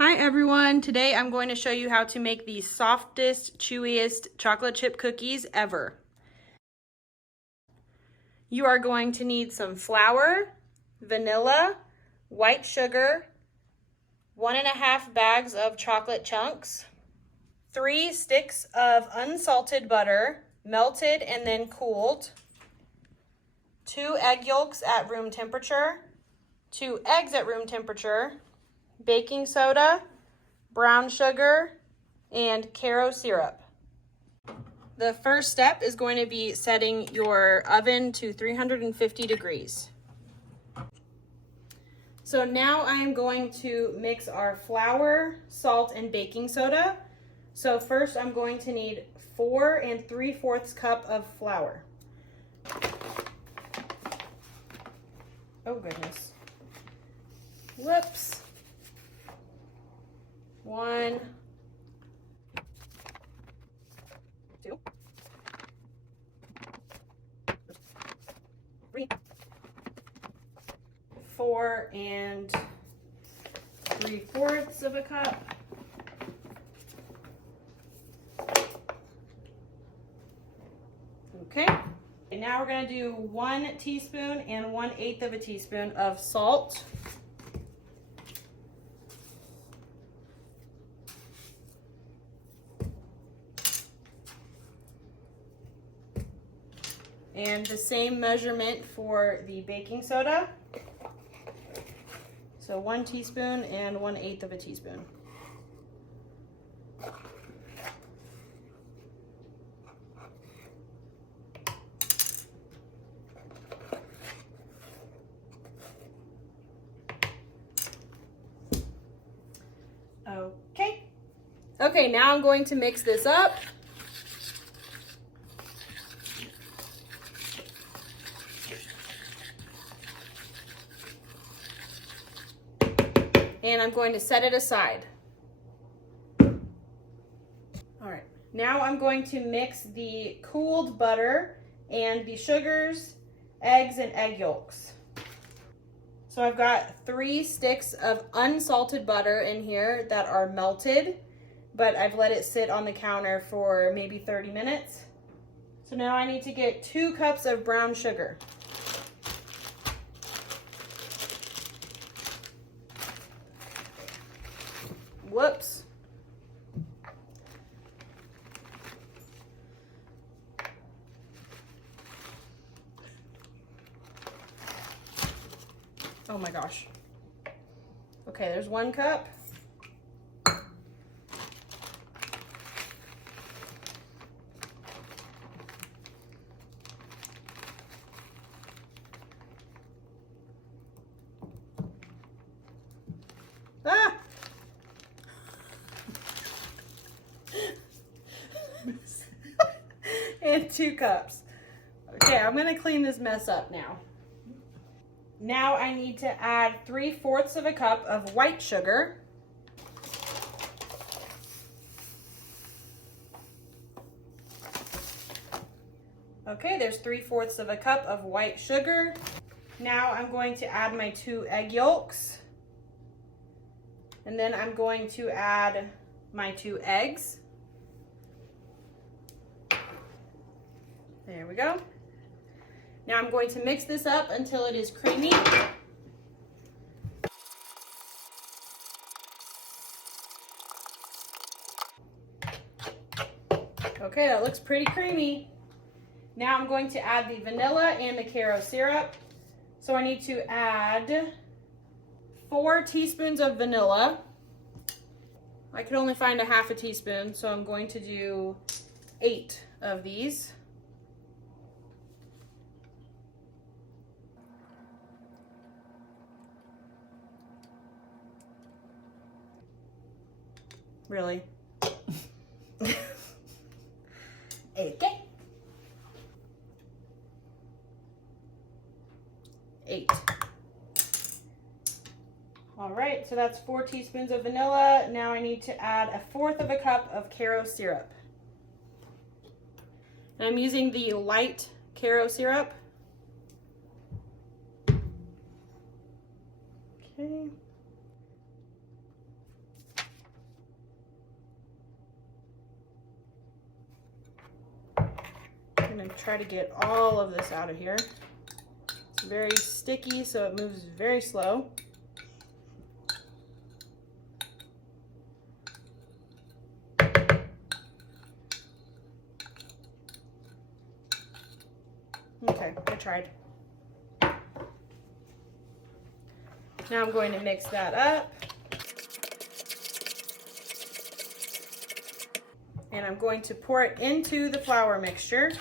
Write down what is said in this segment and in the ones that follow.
Hi everyone, today I'm going to show you how to make the softest, chewiest chocolate chip cookies ever. You are going to need some flour, vanilla, white sugar, 1.5 bags of chocolate chunks, 3 sticks of unsalted butter, melted and then cooled, 2 egg yolks at room temperature, 2 eggs at room temperature, baking soda, brown sugar, and karo syrup. The first step is going to be setting your oven to 350 degrees. So now I am going to mix our flour, salt, and baking soda. So first I'm going to need 4 3/4 cup of flour. Oh goodness. Whoops. 1, 2, 3, 4 3/4 cup. Okay. And now we're going to do 1 teaspoon and 1/8 teaspoon of salt. And the same measurement for the baking soda. So 1 teaspoon and 1/8 teaspoon. Okay, now I'm going to mix this up. And I'm going to set it aside. All right, now I'm going to mix the cooled butter and the sugars, eggs, and egg yolks. So I've got 3 sticks of unsalted butter in here that are melted, but I've let it sit on the counter for maybe 30 minutes. So now I need to get 2 cups of brown sugar. Whoops. Oh my gosh. Okay, there's 1 cup. Ah! And 2 cups. Okay, I'm gonna clean this mess up now. Now I need to add 3/4 cup of white sugar. Okay, there's 3/4 cup of white sugar. Now I'm going to add my 2 egg yolks. And then I'm going to add my 2 eggs. There we go. Now I'm going to mix this up until it is creamy. Okay, that looks pretty creamy. Now I'm going to add the vanilla and the karo syrup. So I need to add 4 teaspoons of vanilla. I could only find 1/2 teaspoon, so I'm going to do 8 of these. Really? Okay. 8. All right, so that's 4 teaspoons of vanilla. Now I need to add 1/4 cup of karo syrup. And I'm using the light karo syrup. Okay. gonna try to get all of this out of here. It's very sticky, so it moves very slow. Okay, I tried. Now I'm going to mix that up. And I'm going to pour it into the flour mixture.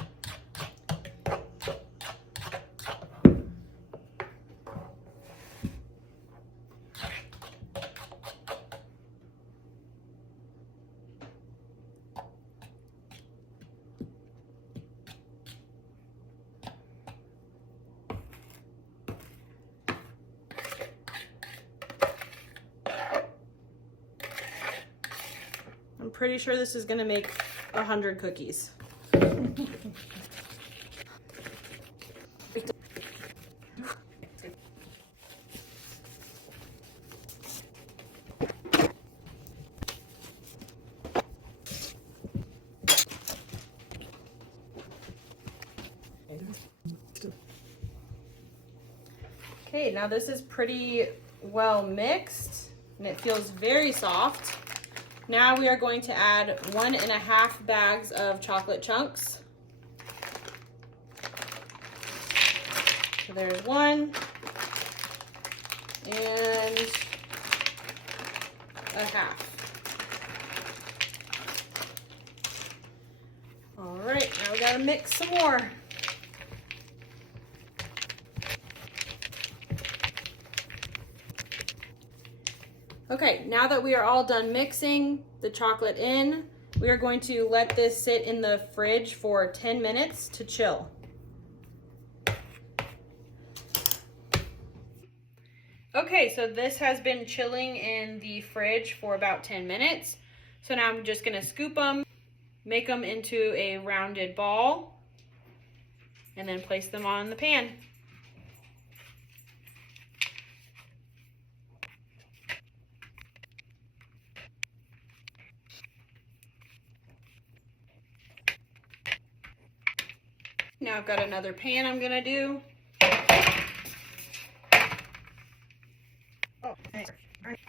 I'm pretty sure this is going to make 100 cookies. Okay, now this is pretty well mixed and it feels very soft. Now we are going to add 1.5 bags of chocolate chunks. So there's 1 and 1/2. All right, now we gotta mix some more. Okay, now that we are all done mixing the chocolate in, we are going to let this sit in the fridge for 10 minutes to chill. Okay, so this has been chilling in the fridge for about 10 minutes. So now I'm just gonna scoop them, make them into a rounded ball, and then place them on the pan. Now I've got another pan I'm gonna do. Oh, thanks. All right.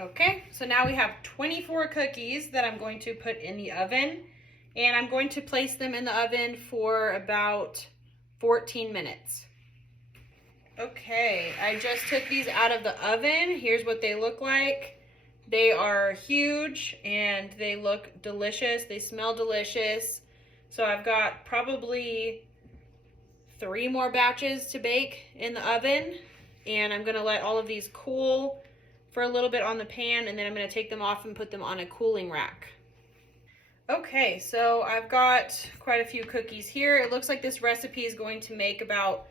Okay, so now we have 24 cookies that I'm going to put in the oven, and I'm going to place them in the oven for about 14 minutes. Okay, I just took these out of the oven. Here's what they look like. They are huge and they look delicious. They smell delicious. So I've got probably 3 more batches to bake in the oven, and I'm gonna let all of these cool for a little bit on the pan, and then I'm gonna take them off and put them on a cooling rack. Okay, so I've got quite a few cookies here. It looks like this recipe is going to make about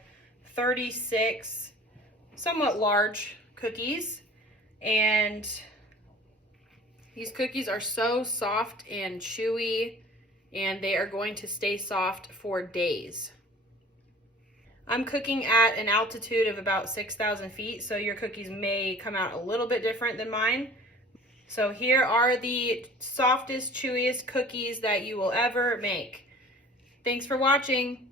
36 somewhat large cookies, and these cookies are so soft and chewy, and they are going to stay soft for days. I'm cooking at an altitude of about 6,000 feet, so your cookies may come out a little bit different than mine. So here are the softest, chewiest cookies that you will ever make. Thanks for watching.